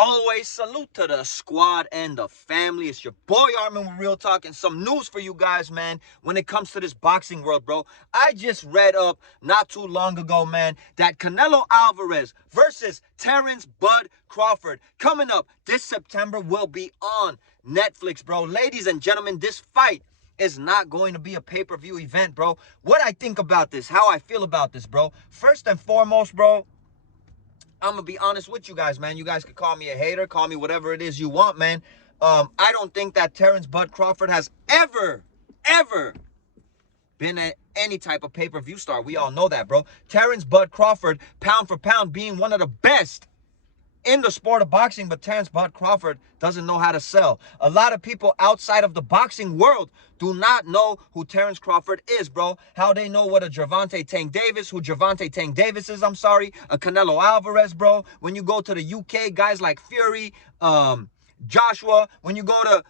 Always salute to the squad and the family. It's your boy Armin with Real Talk and some news for you guys, man, when it comes to this boxing world, bro. I just read up not too long ago, man, that Canelo Alvarez versus Terence Bud Crawford coming up this September will be on Netflix, bro. Ladies and gentlemen, this fight is not going to be a pay-per-view event, bro. What I think about this, how I feel about this, bro. First and foremost, bro, I'm going to be honest with you guys, man. You guys can call me a hater, call me whatever it is you want, man. I don't think that Terence Bud Crawford has ever been any type of pay-per-view star. We all know that, bro. Terence Bud Crawford, pound for pound, being one of the best in the sport of boxing, but Terence Bud Crawford doesn't know how to sell. A lot of people outside of the boxing world do not know who Terence Crawford is, bro. How they know what a Gervonta Tank Davis, who Gervonta Tank Davis is, a Canelo Alvarez, bro. When you go to the UK, guys like Fury, Joshua. When you go to,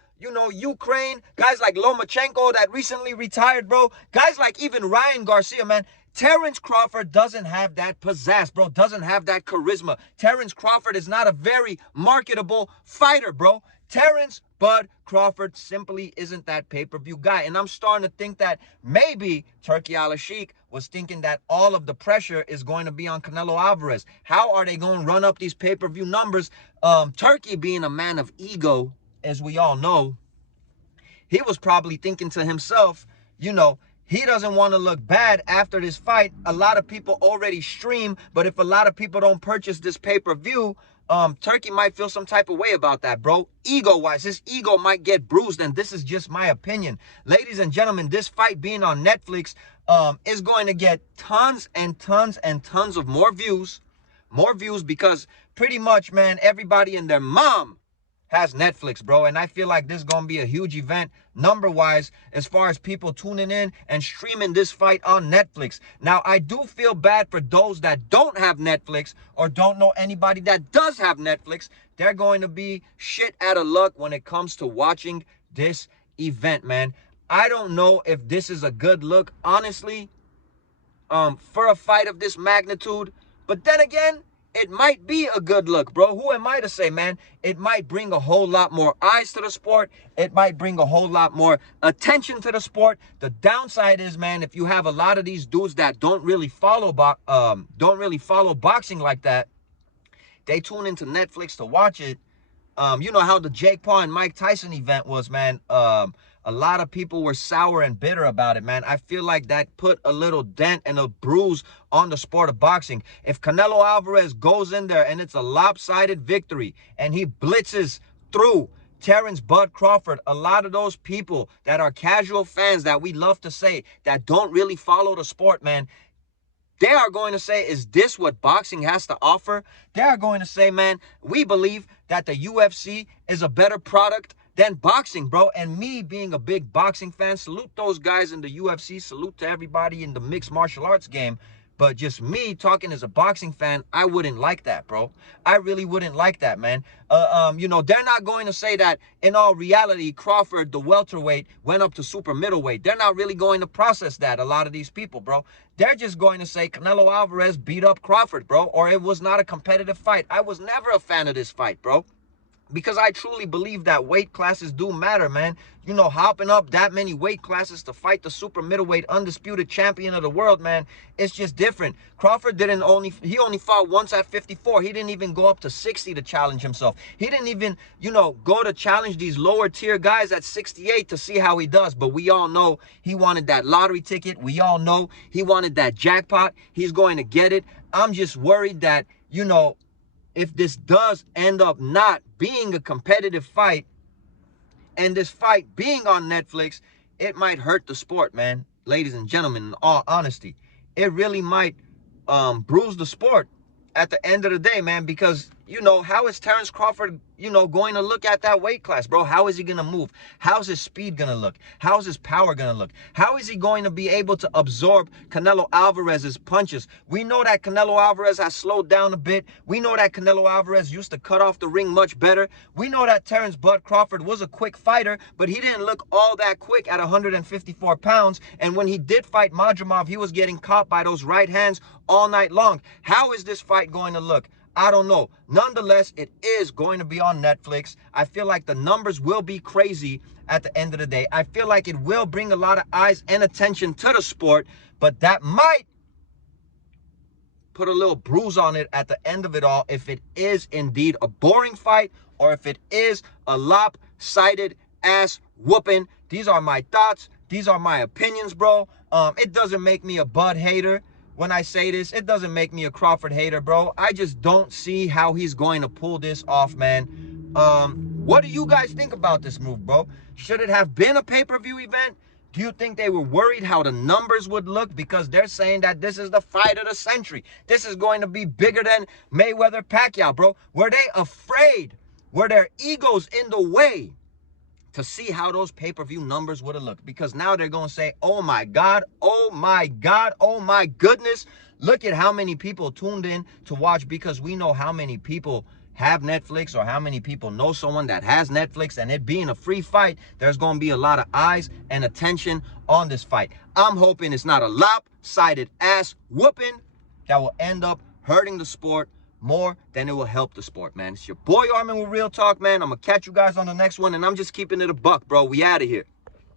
Ukraine, guys like Lomachenko that recently retired, bro. Guys like even Ryan Garcia, man. Terence Crawford doesn't have that pizzazz, bro. Doesn't have that charisma. Terence Crawford is not a very marketable fighter, bro. Terence Bud Crawford simply isn't that pay-per-view guy. And I'm starting to think that maybe Turkey Al-Sheikh was thinking that all of the pressure is going to be on Canelo Alvarez. How are they going to run up these pay-per-view numbers? Turkey, being a man of ego, as we all know, he was probably thinking to himself, he doesn't want to look bad after this fight. A lot of people already stream, but if a lot of people don't purchase this pay-per-view, Turkey might feel some type of way about that, bro. Ego-wise, his ego might get bruised, and this is just my opinion. Ladies and gentlemen, this fight being on Netflix is going to get tons and tons and tons of more views because pretty much, man, everybody and their mom has Netflix, bro. And I feel like this is going to be a huge event number-wise as far as people tuning in and streaming this fight on Netflix. Now, I do feel bad for those that don't have Netflix or don't know anybody that does have Netflix. They're going to be shit out of luck when it comes to watching this event, man. I don't know if this is a good look, honestly, for a fight of this magnitude. But then again, it might be a good look, bro. Who am I to say, man? It might bring a whole lot more eyes to the sport. It might bring a whole lot more attention to the sport. The downside is, man, if you have a lot of these dudes that don't really follow boxing like that, they tune into Netflix to watch it. You know how the Jake Paul and Mike Tyson event was, man. A lot of people were sour and bitter about it, man. I feel like that put a little dent and a bruise on the sport of boxing. If Canelo Alvarez goes in there and it's a lopsided victory and he blitzes through Terence Bud Crawford, a lot of those people that are casual fans that we love to say that don't really follow the sport, man, they are going to say, is this what boxing has to offer? They are going to say, man, we believe that the UFC is a better product than boxing, bro. And me being a big boxing fan, salute those guys in the UFC, salute to everybody in the mixed martial arts game. But just me talking as a boxing fan, I wouldn't like that, bro. I really wouldn't like that, man. They're not going to say that in all reality, Crawford, the welterweight, went up to super middleweight. They're not really going to process that, a lot of these people, bro. They're just going to say Canelo Alvarez beat up Crawford, bro, or it was not a competitive fight. I was never a fan of this fight, bro. Because I truly believe that weight classes do matter, man. Hopping up that many weight classes to fight the super middleweight undisputed champion of the world, man, it's just different. Crawford only fought once at 54. He didn't even go up to 60 to challenge himself. He didn't even, go to challenge these lower tier guys at 68 to see how he does. But we all know he wanted that lottery ticket. We all know he wanted that jackpot. He's going to get it. I'm just worried that, if this does end up not being a competitive fight and this fight being on Netflix, it might hurt the sport, man. Ladies and gentlemen, in all honesty, it really might bruise the sport at the end of the day, man, because, how is Terence Crawford, going to look at that weight class, bro? How is he going to move? How's his speed going to look? How's his power going to look? How is he going to be able to absorb Canelo Alvarez's punches? We know that Canelo Alvarez has slowed down a bit. We know that Canelo Alvarez used to cut off the ring much better. We know that Terence Bud Crawford was a quick fighter, but he didn't look all that quick at 154 pounds. And when he did fight Madrimov, he was getting caught by those right hands all night long. How is this fight going to look? I don't know. Nonetheless, it is going to be on Netflix. I feel like the numbers will be crazy at the end of the day. I feel like it will bring a lot of eyes and attention to the sport, but that might put a little bruise on it at the end of it all if it is indeed a boring fight or if it is a lopsided ass whooping. These are my thoughts. These are my opinions, bro. It doesn't make me a Bud hater when I say this. It doesn't make me a Crawford hater, bro. I just don't see how he's going to pull this off, man. What do you guys think about this move, bro? Should it have been a pay-per-view event? Do you think they were worried how the numbers would look? Because they're saying that this is the fight of the century. This is going to be bigger than Mayweather-Pacquiao, bro. Were they afraid? Were their egos in the way to see how those pay-per-view numbers would have looked? Because now they're going to say, oh my God, oh my God, oh my goodness. Look at how many people tuned in to watch, because we know how many people have Netflix or how many people know someone that has Netflix, and it being a free fight, there's going to be a lot of eyes and attention on this fight. I'm hoping it's not a lopsided ass whooping that will end up hurting the sport more than it will help the sport, man. It's your boy Armin with Real Talk, man. I'm going to catch you guys on the next one, and I'm just keeping it a buck, bro. We out of here.